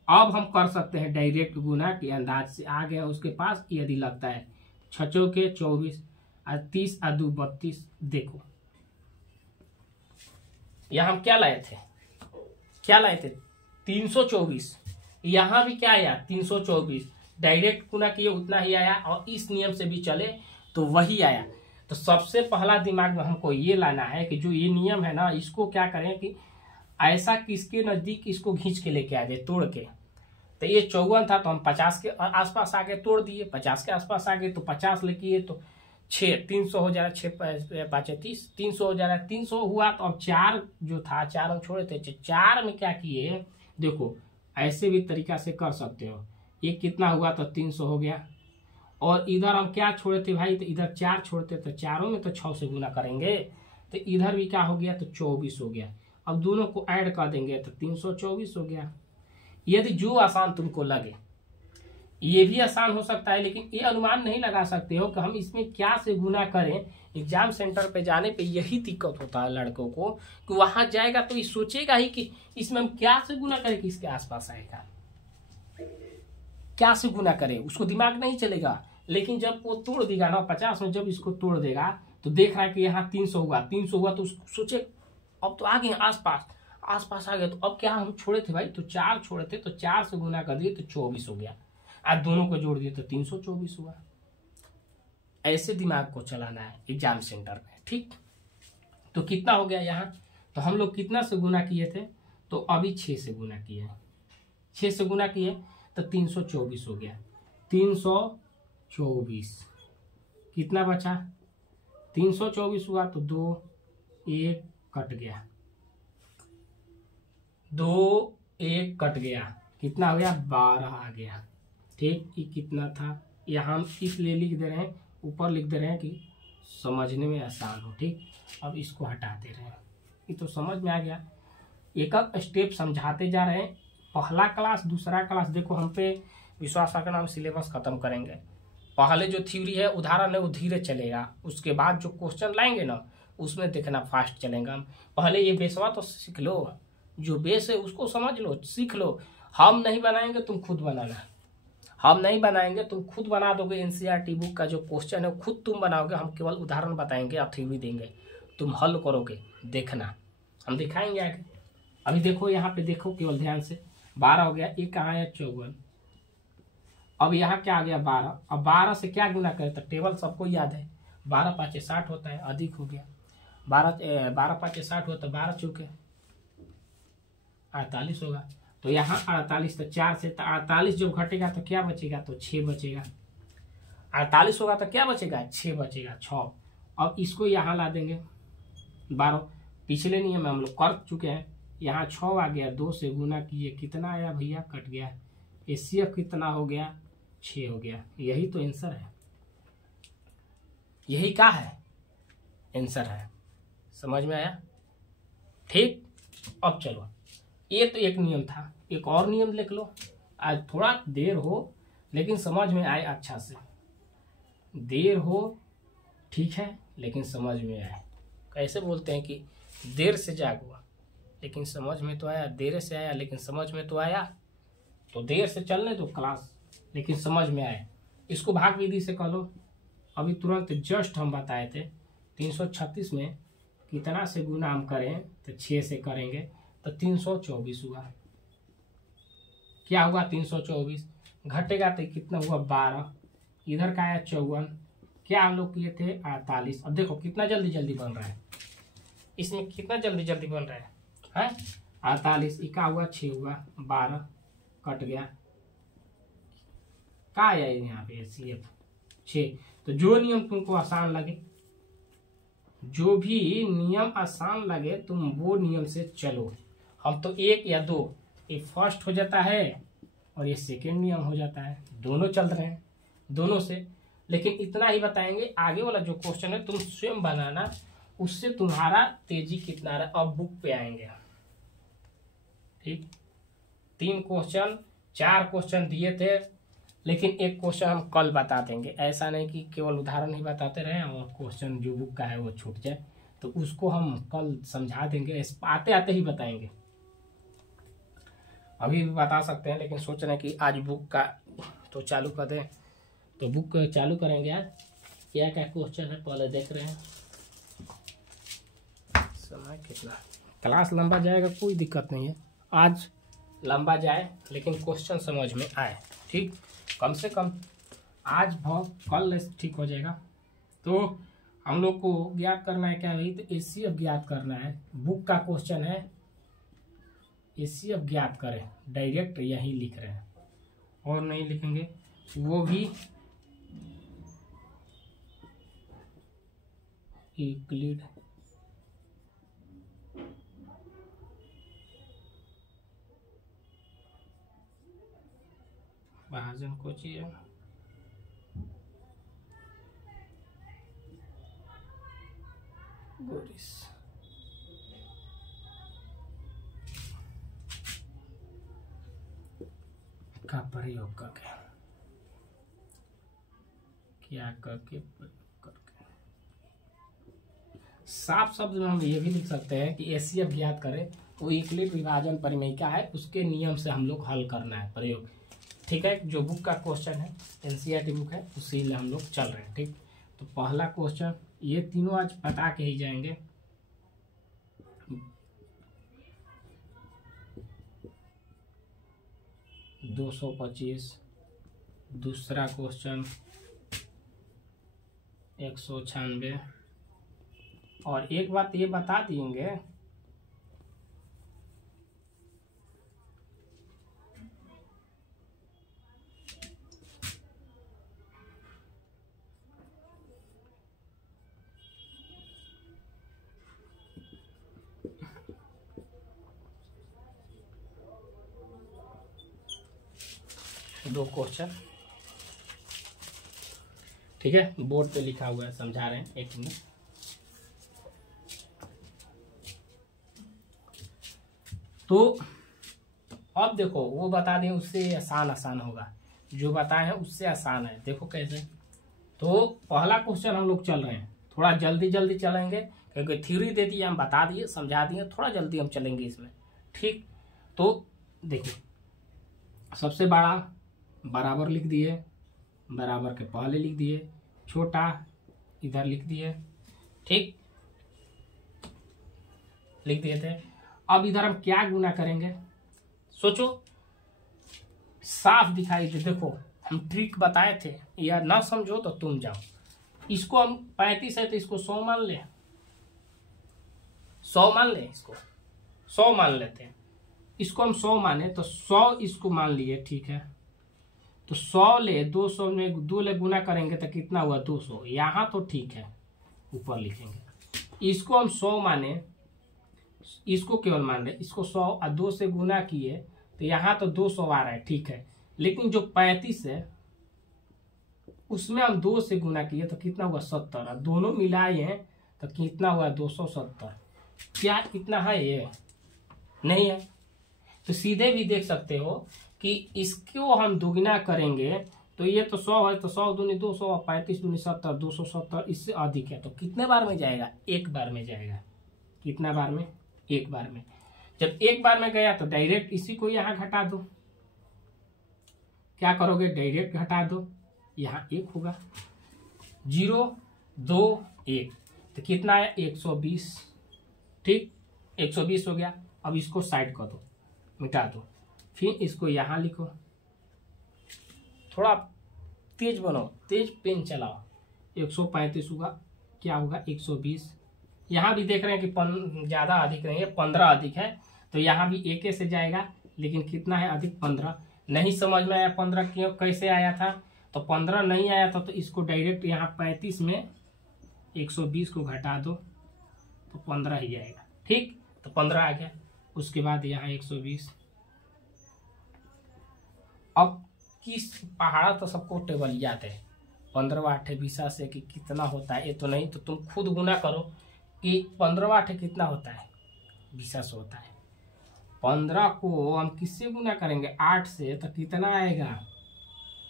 अब हम कर सकते हैं डायरेक्ट गुना के अंदाज से, आ गया उसके पास, यदि लगता है 6 चौके 24 और 30 और 2 32। देखो यहाँ हम क्या लाए थे, 324, यहाँ भी क्या आया 324, डायरेक्ट गुना किए उतना ही आया, और इस नियम से भी चले तो वही आया। तो सबसे पहला दिमाग में हमको ये लाना है कि जो ये नियम है ना, इसको क्या करें कि ऐसा किसके नजदीक इसको खींच के लेके आ जाए, तोड़ के। तो ये 54 था तो हम 50 के आसपास आगे तोड़ दिए, 50 के आसपास आगे तो 50 लेके तो 6 300 हो जा रहा है, 6 5 30, 300 हो जा रहा है। 300 हुआ तो अब 4 जो था, 4 हम छोड़े थे, 4 में क्या किए, देखो ऐसे भी तरीका से कर सकते हो एक कितना हुआ तो 300 हो गया। और इधर हम क्या छोड़े थे भाई, तो इधर 4 छोड़ते तो चारों में तो 6 से गुना करेंगे, तो इधर भी क्या हो गया, तो 24 हो गया। अब दोनों को ऐड कर देंगे तो 324 हो गया। यदि जो आसान तुमको लगे, ये भी आसान हो सकता है, लेकिन ये अनुमान नहीं लगा सकते हो कि हम इसमें क्या से गुना करें। एग्जाम सेंटर पे जाने पे यही दिक्कत होता है लड़कों को, कि वहां जाएगा तो ये सोचेगा ही कि इसमें हम क्या से गुना करें कि इसके आसपास आएगा, क्या से गुना करें, उसको दिमाग नहीं चलेगा। लेकिन जब वो तोड़ देगा ना 50 में, जब इसको तोड़ देगा तो देख रहा है कि यहाँ 300 हुआ, 300 हुआ, तो सोचे अब तो आ गए आसपास, आसपास आ गए, तो अब क्या हम छोड़े थे भाई, तो 4 छोड़े थे, तो 4 से गुना कर दिए तो 24 हो गया। आज दोनों को जोड़ दिए तो 324 हुआ। ऐसे दिमाग को चलाना है एग्जाम सेंटर में, ठीक। तो कितना हो गया यहाँ, तो हम लोग कितना से गुना किए थे, तो अभी 6 से गुना किए, 6 से गुना किए तो 324 हो गया। 324 कितना बचा, 324 हुआ तो 2 1 कट गया, 2 1 कट गया, कितना हो गया, 12 आ गया। ठीक, ये कितना था, यहाँ हम इसलिए लिख दे रहे हैं, ऊपर लिख दे रहे हैं कि समझने में आसान हो। ठीक, अब इसको हटा दे रहे हैं, ये तो समझ में आ गया। एक एक स्टेप समझाते जा रहे हैं, पहला क्लास दूसरा क्लास। देखो हम पे विश्वास का नाम सिलेबस खत्म करेंगे। पहले जो थ्योरी है उदाहरण है वो धीरे चलेगा, उसके बाद जो क्वेश्चन लाएंगे ना उसमें देखना फास्ट चलेगा। पहले ये बेसवा तो सीख लो, जो बेस है उसको समझ लो, सीख लो। हम नहीं बनाएंगे, तुम खुद बनाना। हम नहीं बनाएंगे, तुम खुद बना दोगे। एनसीईआरटी बुक का जो क्वेश्चन है खुद तुम बनाओगे, हम केवल उदाहरण बताएंगे और थ्योरी देंगे, तुम हल करोगे, देखना हम दिखाएंगे आगे। अभी देखो यहाँ पे, देखो केवल ध्यान से, 12 हो गया, एक कहाँ है 54। अब यहाँ क्या आ गया 12। अब 12 से क्या गुना करें, तो टेबल सबको याद है, 12 5 60 होता है, अधिक हो गया। 12 5 60 होता है, 12 चौके 48 होगा। तो यहाँ 48, तो 4 से 48 जब घटेगा तो क्या बचेगा, तो 6 बचेगा। 48 होगा तो क्या बचेगा, 6 बचेगा, 6। अब इसको यहाँ ला देंगे 12, पिछले नियम में हम लोग कर चुके हैं। यहाँ 6 आ गया, 2 से गुना किए, कितना आया भैया, कट गया। एचसीएफ कितना हो गया, 6 हो गया। यही तो आंसर है, यही क्या है, आंसर है। समझ में आया, ठीक। अब चलो, ये तो एक नियम था, एक और नियम लिख लो। आज थोड़ा देर हो लेकिन समझ में आए अच्छा से, देर हो ठीक है लेकिन समझ में आए। कैसे बोलते हैं कि देर से जागो लेकिन समझ में तो आया, देर से आया लेकिन समझ में तो आया। तो देर से चलने दो क्लास, लेकिन समझ में आए। इसको भाग विधि से कर लो। अभी तुरंत जस्ट हम बताए थे 336 में कितना से गुना हम करें, तो 6 से करेंगे तो 324 हुआ। क्या हुआ, 324 घटेगा तो कितना हुआ, 12। इधर का आया 54, क्या हम लोग किए थे 48। अब देखो कितना जल्दी जल्दी बन रहा है, इसमें कितना जल्दी जल्दी बन रहा है, 48। इका हुआ 6 हुआ, 12 कट गया, क्या आया यहाँ पे CF 6। तो जो नियम तुमको आसान लगे, जो भी नियम आसान लगे तुम वो नियम से चलो। हम तो 1 या 2, ये फर्स्ट हो जाता है और ये सेकेंड नियम हो जाता है, दोनों चल रहे हैं दोनों से। लेकिन इतना ही बताएंगे, आगे वाला जो क्वेश्चन है तुम स्वयं बनाना, उससे तुम्हारा तेजी कितना रहा। अब बुक पे आएंगे, ठीक। 3 क्वेश्चन 4 क्वेश्चन दिए थे, लेकिन एक क्वेश्चन हम कल बता देंगे। ऐसा नहीं कि केवल उदाहरण ही बताते रहें और क्वेश्चन जो बुक का है वो छूट जाए, तो उसको हम कल समझा देंगे, आते आते ही बताएंगे। अभी भी बता सकते हैं, लेकिन सोच रहे हैं कि आज बुक का तो चालू कर दें, तो बुक चालू करेंगे। आज क्या क्या क्वेश्चन है पहले देख रहे हैं। समय कितना, क्लास लंबा जाएगा कोई दिक्कत नहीं है, आज लंबा जाए लेकिन क्वेश्चन समझ में आए, ठीक। कम से कम आज बहुत कल ठीक हो जाएगा। तो हम लोग को ज्ञात करना है क्या भाई, तो एचसीएफ ज्ञात करना है। बुक का क्वेश्चन है एचसीएफ ज्ञात करें, डायरेक्ट यही लिख रहे हैं और नहीं लिखेंगे, वो भी यूक्लिड महाजन को चाहिए। बोरिस का प्रयोग करके, क्या करके, साफ शब्द में हम ये भी लिख सकते हैं कि एचसीएफ ज्ञात करें, वो यूक्लिड विभाजन परिमेय क्या है उसके नियम से हम लोग हल करना है प्रयोग। ठीक है, जो बुक का क्वेश्चन है एनसीईआरटी बुक है उसी में हम लोग चल रहे हैं। ठीक, तो पहला क्वेश्चन ये तीनों आज बता के ही जाएंगे। दो 225, दूसरा क्वेश्चन 196, और एक बात ये बता देंगे दो क्वेश्चन। ठीक है, बोर्ड पे लिखा हुआ है, समझा रहे हैं, एक मिनट। तो अब देखो वो बता दें उससे आसान होगा, जो बताए हैं उससे आसान है। देखो कैसे, तो पहला क्वेश्चन हम लोग चल रहे हैं, थोड़ा जल्दी चलेंगे क्योंकि थ्योरी दे दी, हम बता दिए, समझा दिए, थोड़ा जल्दी हम चलेंगे इसमें। ठीक, तो देखिए सबसे बड़ा बराबर लिख दिए, बराबर के पहले लिख दिए, छोटा इधर लिख दिए। ठीक, लिख दिए थे। अब इधर हम क्या गुना करेंगे, सोचो, साफ दिखाई दे। देखो हम ट्रिक बताए थे, या ना समझो तो तुम जाओ। इसको हम 35 है तो इसको 100 मान ले, 100 मान ले, इसको 100 मान लेते हैं। इसको हम 100 माने तो 100 इसको मान लिए। ठीक है, तो 100 ले 200 में 2 ले गुना करेंगे तो कितना हुआ 200। यहाँ तो ठीक है, ऊपर लिखेंगे। इसको हम 100 माने, इसको केवल मान ले, इसको 100 और 2 से गुना किए तो यहाँ तो 200 आ रहा है। ठीक है, लेकिन जो 35 है उसमें हम 2 से गुना किए तो कितना हुआ 70, और दोनों मिलाए हैं तो कितना हुआ 270। क्या इतना है, ये नहीं है। तो सीधे भी देख सकते हो कि इसको हम दुगना करेंगे तो ये तो 100 है, तो 100 दूनी 200, 35 दूनी 70, 270 इससे अधिक है। तो कितने बार में जाएगा, एक बार में जाएगा। कितना बार में, एक बार में। जब एक बार में गया तो डायरेक्ट इसी को यहाँ घटा दो। क्या करोगे, डायरेक्ट घटा दो, यहाँ 1 होगा, 0 2 1, तो कितना है 120। ठीक, 120 हो गया। अब इसको साइड कर दो, मिटा दो, फिर इसको यहाँ लिखो, थोड़ा तेज बनो, तेज पेन चलाओ। 135 होगा, क्या होगा 120। यहाँ भी देख रहे हैं कि ज़्यादा अधिक नहीं है, 15 अधिक है, तो यहाँ भी 1 से जाएगा, लेकिन कितना है अधिक 15। नहीं समझ में आया 15 क्यों कैसे आया था, तो 15 नहीं आया था, तो इसको डायरेक्ट यहाँ 35 में 120 को घटा दो तो 15 ही आएगा। ठीक, तो 15 आ गया। उसके बाद यहाँ 120। अब किस पहाड़ा तो सबको टेबल याद है, 15 8 20 से कि कितना होता है, ये तो नहीं, तो तुम खुद गुना करो कि 15 8 कितना होता है 20 से होता है। 15 को हम किससे गुना करेंगे 8 से, तो कितना आएगा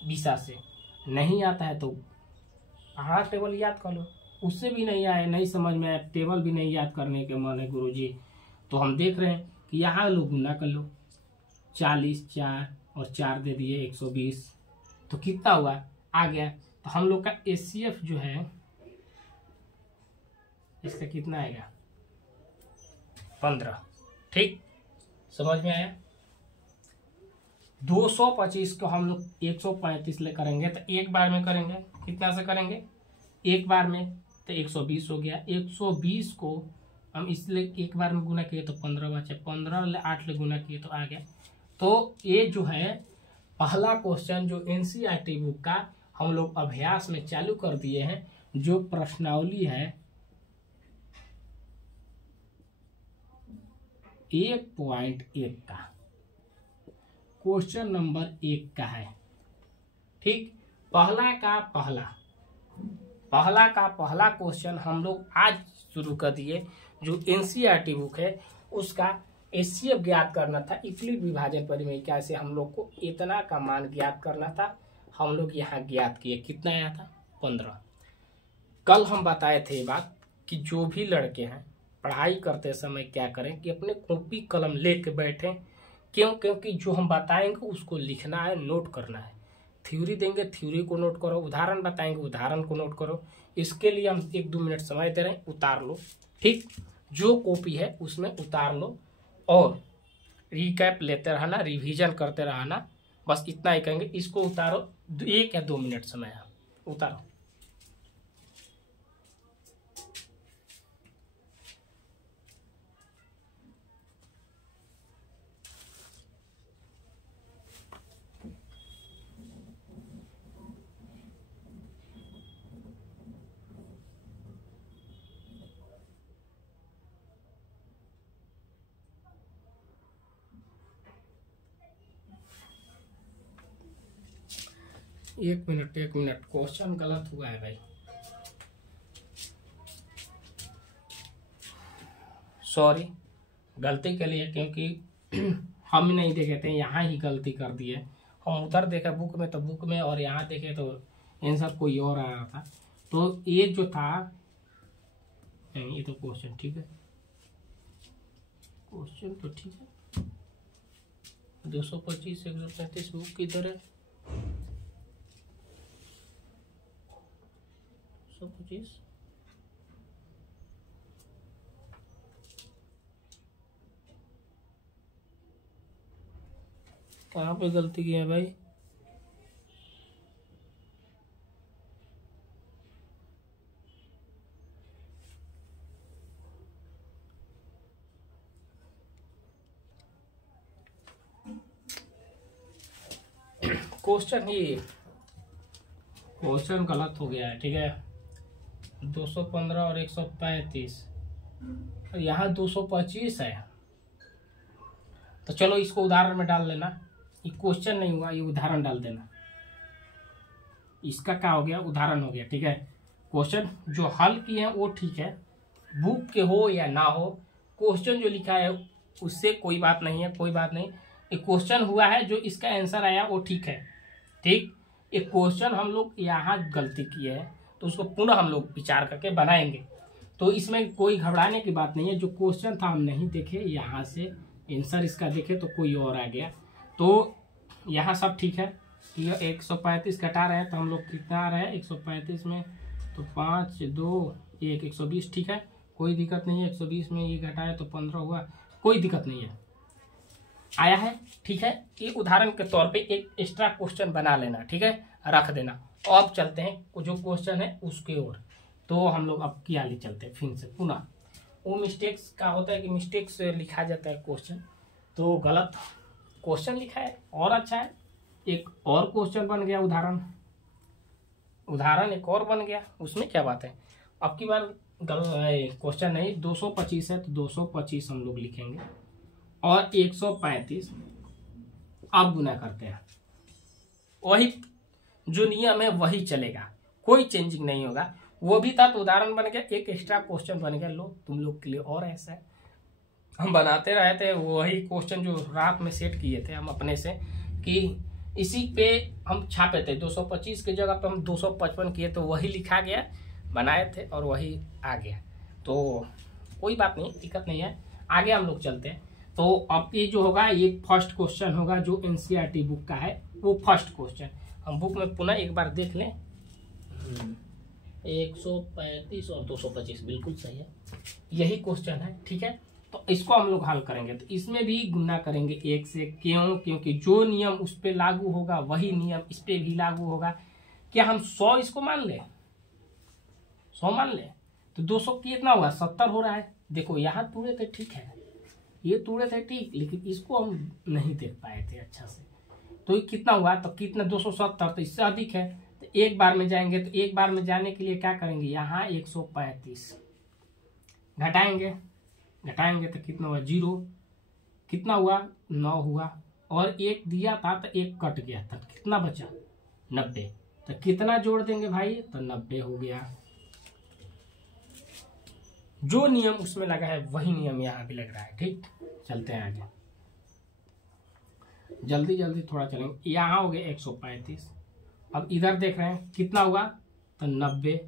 20 से। नहीं आता है तो पहाड़ा टेबल याद कर लो। उससे भी नहीं आए, नहीं समझ में आया, टेबल भी नहीं याद करने के मन है गुरुजी, तो हम देख रहे हैं कि यहाँ लोग गुना कर लो। 40 4 और 4 दे दिए 120, तो कितना हुआ आ गया। तो हम लोग का एचसीएफ जो है इसका कितना आएगा 15। ठीक, समझ में आया। 225 को हम लोग 135 ले करेंगे तो एक बार में करेंगे, कितना से करेंगे एक बार में, तो 120 हो गया। 120 को हम इसलिए एक बार में गुना किए तो 15 बचे, 15 ले 8 ले गुना किए तो आ गया। तो ये जो है पहला क्वेश्चन जो एनसीईआरटी बुक का हम लोग अभ्यास में चालू कर दिए हैं, जो प्रश्नावली है 1.1 का, क्वेश्चन नंबर 1 का है। ठीक, पहला का पहला क्वेश्चन हम लोग आज शुरू कर दिए। जो एनसीईआरटी बुक है उसका एचसीएफ ज्ञात करना था, यूक्लिड विभाजन परिमेय से हम लोग को इतना का मान ज्ञात करना था। हम लोग यहाँ ज्ञात किए, कितना आया था 15। कल हम बताए थे ये बात कि जो भी लड़के हैं पढ़ाई करते समय क्या करें कि अपने कॉपी कलम लेके बैठें। क्योंकि जो हम बताएंगे उसको लिखना है, नोट करना है। थ्योरी देंगे, थ्योरी को नोट करो, उदाहरण बताएंगे, उदाहरण को नोट करो। इसके लिए हम 1-2 मिनट समय दे रहे हैं, उतार लो। ठीक, जो कॉपी है उसमें उतार लो और रिकैप लेते रहना, रिवीजन करते रहना। बस इतना ही कहेंगे। इसको उतारो, 1 या 2 मिनट समय है, उतारो। एक मिनट क्वेश्चन गलत हुआ है भाई, सॉरी गलती के लिए, क्योंकि हम नहीं देखे थे, यहाँ ही गलती कर दी है। हम उधर देखे बुक में तो बुक में, और यहाँ देखे तो आंसर कोई और आ रहा था। तो ये जो था, ये तो क्वेश्चन ठीक है, क्वेश्चन तो ठीक है। 225 135 बुक किधर है? 225 कहाँ पे गलती की है भाई? क्वेश्चन गलत हो गया है, ठीक है। 215 और 135, यहाँ 225 है। तो चलो इसको उदाहरण में डाल लेना। ये क्वेश्चन नहीं हुआ, ये उदाहरण डाल देना। इसका क्या हो गया? उदाहरण हो गया, ठीक है। क्वेश्चन जो हल किए हैं वो ठीक है, बुक के हो या ना हो, क्वेश्चन जो लिखा है उससे कोई बात नहीं है, कोई बात नहीं। एक क्वेश्चन हुआ है, जो इसका आंसर आया वो ठीक है। ठीक, एक क्वेश्चन हम लोग यहाँ गलती किए हैं तो उसको पुनः हम लोग विचार करके बनाएंगे। तो इसमें कोई घबराने की बात नहीं है। जो क्वेश्चन था हम नहीं देखे, यहाँ से आंसर इसका देखे तो कोई और आ गया। तो यहाँ सब ठीक है। यह 135 घटा रहे हैं तो हम लोग कितना आ रहे हैं 135 में, तो 5 2 1 120, ठीक है, कोई दिक्कत नहीं है। 120 में ये घटाए तो 15 हुआ, कोई दिक्कत नहीं है, आया है, ठीक है। ये उदाहरण के तौर पे एक एक्स्ट्रा क्वेश्चन बना लेना, ठीक है, रख देना। अब चलते हैं जो क्वेश्चन है उसके ओर। तो हम लोग अब क्या ले चलते हैं फिर से पुनः। वो मिस्टेक्स का होता है कि मिस्टेक से लिखा जाता है क्वेश्चन, तो गलत क्वेश्चन लिखा है और अच्छा है। एक और क्वेश्चन बन गया, उदाहरण एक और बन गया, उसमें क्या बात है। अब की बार क्वेश्चन नहीं 225 है तो 225 हम लोग लिखेंगे और 135 अब गुना करते हैं। वही जो नियम है वही चलेगा, कोई चेंजिंग नहीं होगा। वो भी था तो उदाहरण बन गया, एक एक्स्ट्रा क्वेश्चन बन गया। लो तुम लोग के लिए और ऐसा है, हम बनाते रहे थे वही क्वेश्चन जो रात में सेट किए थे हम अपने से, कि इसी पे हम छापे थे। 225 की जगह पे हम 255 किए तो वही लिखा गया, बनाए थे और वही आ गया। तो कोई बात नहीं, दिक्कत नहीं है, आगे हम लोग चलते हैं। तो अब ये जो होगा ये फर्स्ट क्वेश्चन होगा जो एनसीईआरटी बुक का है, वो फर्स्ट क्वेश्चन हम बुक में पुनः एक बार देख लें। 135 और 225 बिल्कुल सही है, यही क्वेश्चन है, ठीक है। तो इसको हम लोग हल करेंगे तो इसमें भी गुना करेंगे 1 से। क्योंकि जो नियम उस पर लागू होगा वही नियम इस पे भी लागू होगा। क्या हम 100 इसको मान ले, 100 मान ले तो 200 कितना हुआ 70 हो रहा है। देखो यहाँ तूड़े थे, ठीक है, ये तूड़े थे ठीक, लेकिन इसको हम नहीं देख पाए थे अच्छा से। तो ये कितना हुआ, तो कितना 270, तो इससे अधिक है। तो एक बार में जाएंगे, तो एक बार में जाने के लिए क्या करेंगे, यहाँ 135 घटाएंगे तो कितना हुआ 0, कितना हुआ 9 हुआ, और 1 दिया था तो 1 कट गया था, कितना बचा 90। तो कितना जोड़ देंगे भाई? तो 90 हो गया। जो नियम उसमें लगा है वही नियम यहाँ भी लग रहा है। ठीक, चलते हैं आगे, जल्दी जल्दी थोड़ा चलेंगे। यहाँ हो गया 135। अब इधर देख रहे हैं कितना हुआ? तो 90।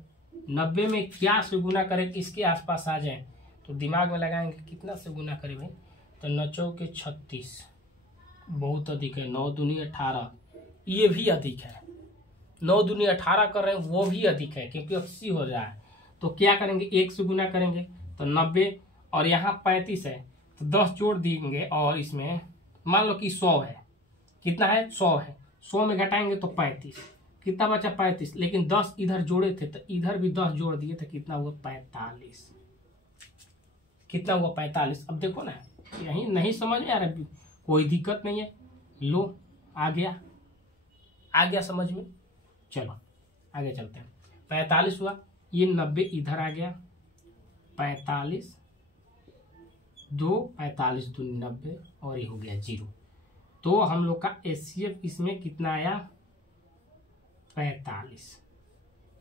90 में क्या से गुना करें कि इसके आसपास आ जाए? तो दिमाग में लगाएंगे कितना से गुना करें भाई? तो 9 चौके 36, बहुत अधिक है। 9 दूनी 18, ये भी अधिक है। 9 दूनी 18 कर रहे हैं, वो भी अधिक है क्योंकि 80 हो रहा है। तो क्या करेंगे? 1 से गुना करेंगे तो 90, और यहाँ 35 है तो 10 जोड़ देंगे, और इसमें मान लो कि 100 है। कितना है? 100 है। 100 में घटाएंगे तो 35, कितना बचा? 35। लेकिन 10 इधर जोड़े थे तो इधर भी 10 जोड़ दिए तो कितना हुआ? 45। कितना हुआ? 45। अब देखो ना, यही नहीं समझ में आ रहा, कोई दिक्कत नहीं है, लो आ गया समझ में। चलो आगे चलते हैं। 45 हुआ, ये 90 इधर आ गया, 45 2 45 दूनी 90, और ये हो गया 0। तो हम लोग का HCF इसमें कितना आया? 45।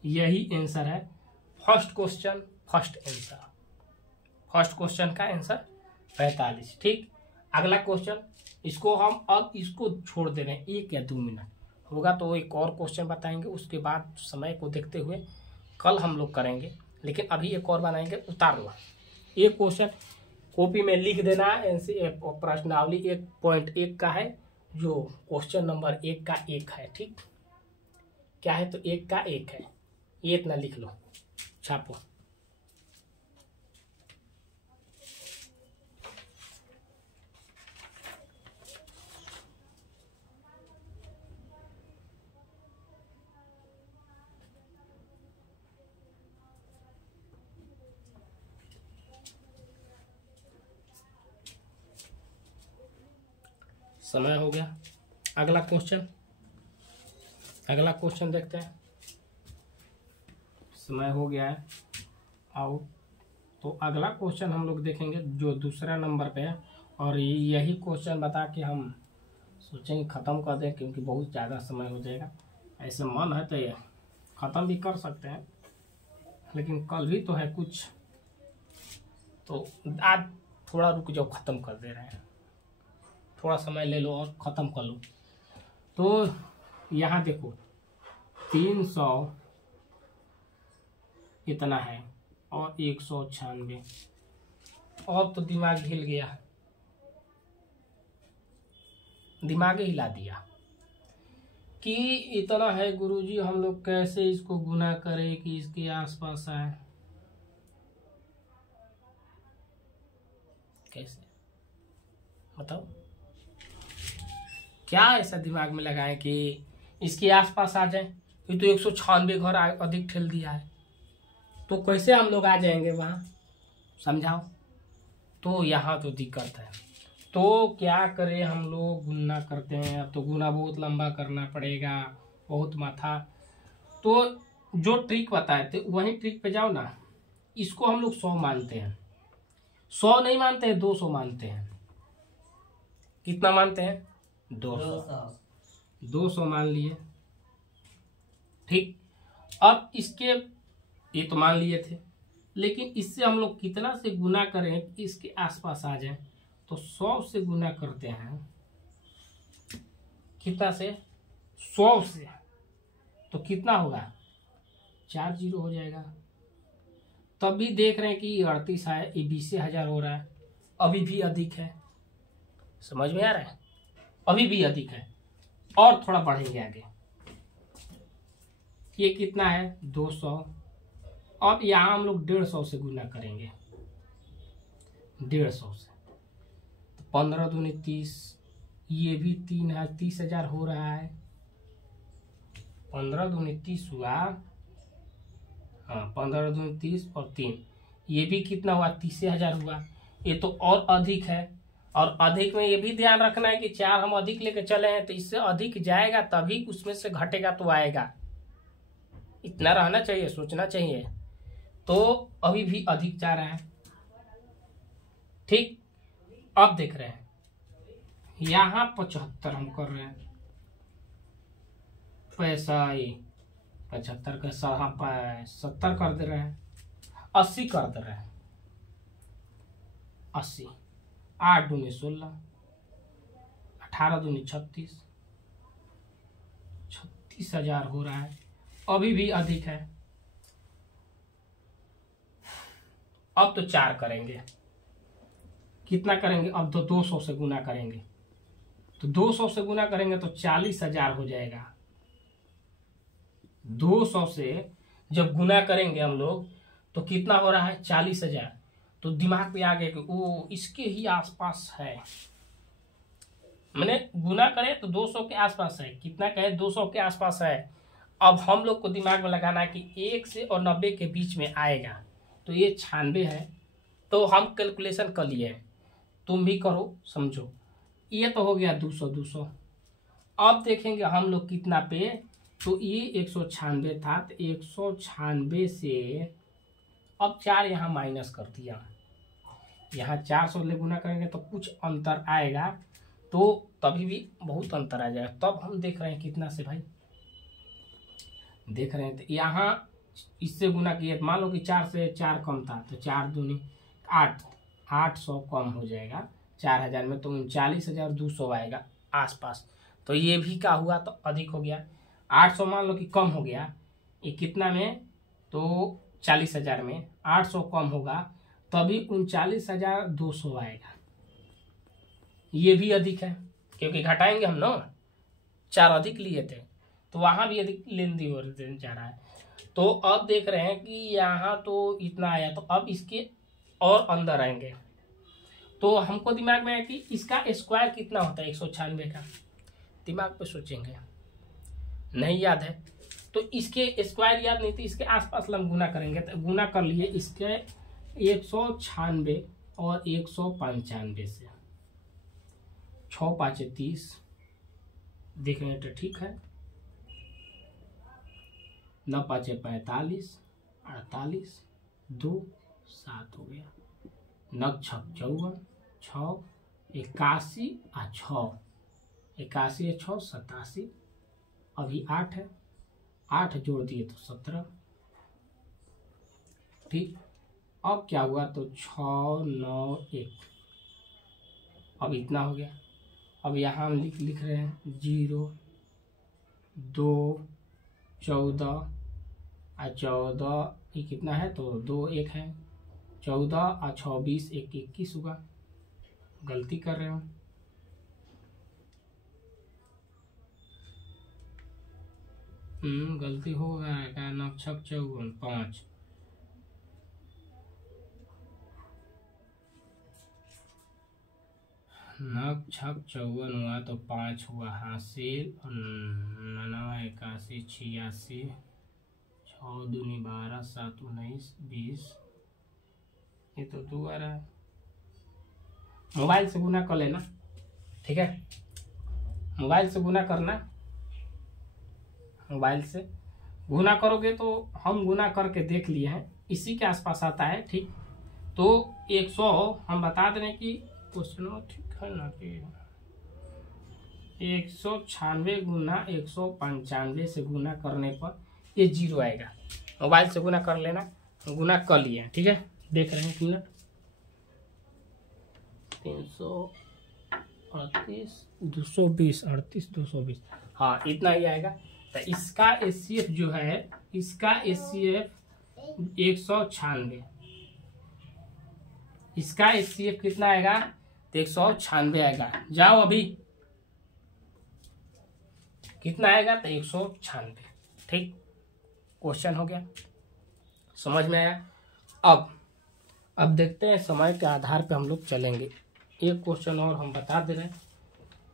यही आंसर है first question, first answer, first question का आंसर 45। ठीक, अगला क्वेश्चन, इसको हम अब इसको छोड़ दे रहे हैं, 1 या 2 मिनट होगा तो एक और क्वेश्चन बताएंगे, उसके बाद समय को देखते हुए कल हम लोग करेंगे। लेकिन अभी एक और बनाएंगे, उतार लो एक क्वेश्चन, कॉपी में लिख देना। प्रश्नावली 1.1 का है, जो क्वेश्चन नंबर 1 का 1 है। ठीक, क्या है? तो 1 का 1 है, ये इतना लिख लो, छापो। समय हो गया। अगला क्वेश्चन देखते हैं। समय हो गया है आउट। तो अगला क्वेश्चन हम लोग देखेंगे जो दूसरा नंबर पे है, और यही क्वेश्चन बता के हम सोचेंगे ख़त्म कर दें, क्योंकि बहुत ज़्यादा समय हो जाएगा। ऐसे मन है तो ये ख़त्म भी कर सकते हैं, लेकिन कल भी तो है कुछ, तो आज थोड़ा रुक जाओ, ख़त्म कर दे रहे हैं। थोड़ा समय ले लो और ख़त्म कर लो। तो यहाँ देखो 300 इतना है, और 196, और तो दिमाग हिल गया, दिमाग हिला दिया कि इतना है गुरुजी, हम लोग कैसे इसको गुना करें कि इसके आसपास आए? कैसे बताओ? क्या ऐसा दिमाग में लगाएं कि इसके आसपास आ जाए? ये तो 196 घर अधिक ठेल दिया है, तो कैसे हम लोग आ जाएंगे वहाँ? समझाओ। तो यहाँ तो दिक्कत है। तो क्या करें हम लोग? गुना करते हैं। अब तो गुना बहुत लंबा करना पड़ेगा, बहुत माथा। तो जो ट्रिक बताए थे वही ट्रिक पे जाओ ना। इसको हम लोग 100 मानते हैं, 100 नहीं मानते हैं, 200 मानते हैं। कितना मानते हैं? 200 मान लिए। ठीक, अब इसके ये तो मान लिए थे, लेकिन इससे हम लोग कितना से गुना करें कि इसके आसपास आ जाए? तो 100 से गुना करते हैं। कितना से? 100 से। तो कितना होगा? 4 0 हो जाएगा। तब भी देख रहे हैं कि 38 है, ये 20,000 हो रहा है, अभी भी अधिक है। समझ में आ रहा है? अभी भी अधिक है, और थोड़ा बढ़ेंगे आगे। ये कितना है? 200। अब यहाँ हम लोग 150 से गुना करेंगे, 150 से। तो 15 दूनी 30, ये भी 3 है, 30,000 हो रहा है। 15 दूनी 30 हुआ, हाँ 15 दूनी 30 और 3, ये भी कितना हुआ? 30,000 हुआ। ये तो और अधिक है, और अधिक में ये भी ध्यान रखना है कि 4 हम अधिक लेके चले हैं, तो इससे अधिक जाएगा तभी उसमें से घटेगा तो आएगा। इतना रहना चाहिए, सोचना चाहिए। तो अभी भी अधिक जा रहा है। ठीक, अब देख रहे हैं यहाँ 75 हम कर रहे हैं, पैसा ये 75 का 70 कर दे रहे हैं, 80 कर दे रहे हैं, 80, 8 दूनी 16, 18 दूनी 36, 36,000 हो रहा है। अभी भी अधिक है। अब तो 4 करेंगे, कितना करेंगे, अब तो 200 से गुना करेंगे, तो 200 से गुना करेंगे तो 40,000 हो जाएगा। 200 से जब गुना करेंगे हम लोग तो कितना हो रहा है, 40,000। तो दिमाग पे आ गया कि वो इसके ही आसपास है, मैंने गुना करें तो 200 के आसपास है, कितना कहे 200 के आसपास है। अब हम लोग को दिमाग में लगाना है कि 1 से और 90 के बीच में आएगा, तो ये 96 है। तो हम कैलकुलेशन कर लिए, तुम भी करो समझो। ये तो हो गया 200। अब देखेंगे हम लोग कितना पे, तो ये 196 था, तो 196 से अब 4 यहाँ माइनस कर दिया, यहाँ 400 ले गुना करेंगे तो कुछ अंतर आएगा, तो तभी भी बहुत अंतर आ जाएगा। तब हम देख रहे हैं कितना से भाई, देख रहे हैं तो यहाँ इससे गुना किए, मान लो कि 4 से 4 कम था, तो 4 दूनी 8, 800 कम हो जाएगा 4000 में, तो 39,200 आएगा आसपास। तो ये भी क्या हुआ, तो अधिक हो गया। 800 मान लो कि कम हो गया, ये कितना में, तो 40,000 में 800 कम होगा, तभी 39,200 आएगा। ये भी अधिक है, क्योंकि घटाएंगे हम ना, 4 अधिक लिए थे, तो वहाँ भी अधिक लेन देन हो जा रहा है। तो अब देख रहे हैं कि यहाँ तो इतना आया, तो अब इसके और अंदर आएंगे, तो हमको दिमाग में है कि इसका स्क्वायर कितना होता है 196 का, दिमाग पे सोचेंगे, नहीं याद है तो इसके स्क्वायर याद नहीं, तो इसके आसपास हम गुना करेंगे, तो गुना कर लिए इसके 196 और 195 से, 6 5 30, देख रहे हैं तो ठीक है, 9 5 45, 48, 2 7 हो गया, 9 6 54, 6 81 और 6 81 और 6 87, अभी 8 है, 8 जोड़ दिए तो 17, ठीक। अब क्या हुआ, तो 6 9 1, अब इतना हो गया। अब यहाँ हम लिख रहे हैं 0 2 14 और 14, ये कितना है, तो 2 1 है, 14 और 6 20, 1 21 हुआ, गलती कर रहे हो। गलती हो गया है, 9 6 54 5, नग 6 54 हुआ तो 5 हुआ हासिल, 99 81 86, 6 दूनी 12 7 19 20, ये तो 2 आ रहा है। मोबाइल से गुना कर लेना, ठीक है, मोबाइल से गुना करना, मोबाइल से गुना करोगे तो हम गुना करके देख लिए हैं, इसी के आसपास आता है, ठीक। तो 100 हम बता दें कि क्वेश्चन ठीक है ना, कि 196 गुना 195 से गुना करने पर ये 0 आएगा। मोबाइल से गुना कर लेना, गुना कर लिए, ठीक है, देख रहे हैं मिनट, 338 220 38 220, हाँ इतना ही आएगा। तो इसका एचसीएफ जो है, इसका एचसीएफ 196, इसका एचसीएफ कितना आएगा, तो 196 आएगा। जाओ अभी कितना आएगा, तो 196, ठीक। क्वेश्चन हो गया, समझ में आया। अब देखते हैं, समय के आधार पे हम लोग चलेंगे। एक क्वेश्चन और हम बता दे रहे हैं,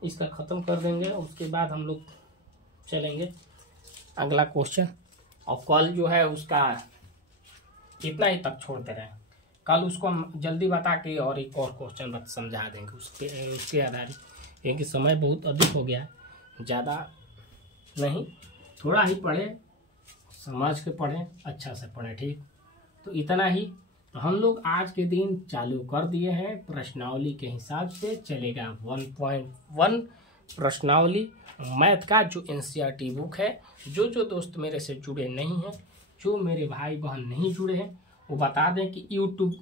इसका ख़त्म कर देंगे, उसके बाद हम लोग चलेंगे अगला क्वेश्चन। और कल जो है उसका इतना ही तक छोड़ दे रहे हैं, कल उसको हम जल्दी बता के और एक और क्वेश्चन समझा देंगे उसके आधारित, क्योंकि समय बहुत अधिक हो गया है, ज़्यादा नहीं, थोड़ा ही पढ़ें, समझ के पढ़ें, अच्छा से पढ़ें, ठीक। तो इतना ही, तो हम लोग आज के दिन चालू कर दिए हैं, प्रश्नावली के हिसाब से चलेगा 1.1 प्रश्नावली मैथ का जो एनसीईआरटी बुक है। जो दोस्त मेरे से जुड़े नहीं हैं, जो मेरे भाई बहन नहीं जुड़े हैं, वो बता दें कि यूट्यूब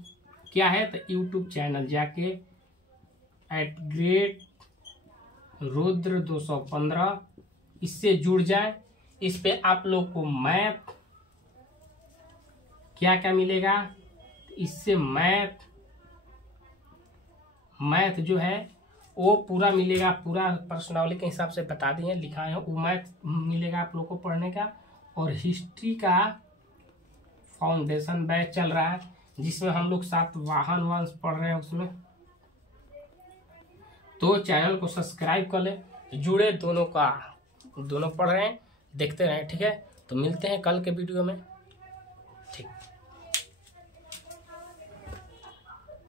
क्या है। तो यूट्यूब चैनल जाके @रुद्र215 इससे जुड़ जाए। इस पे आप लोग को मैथ क्या क्या मिलेगा, इससे मैथ जो है वो पूरा मिलेगा, पूरा प्रश्नावली के हिसाब से बता दिए लिखा है, वो मैथ मिलेगा आप लोग को पढ़ने का। और हिस्ट्री का फाउंडेशन बैच चल रहा है, जिसमें हम लोग सातवाहन वंश पढ़ रहे हैं उसमें। तो चैनल को सब्सक्राइब कर ले, जुड़े दोनों पढ़ रहे हैं, देखते रहें, ठीक है। तो मिलते हैं कल के वीडियो में, ठीक।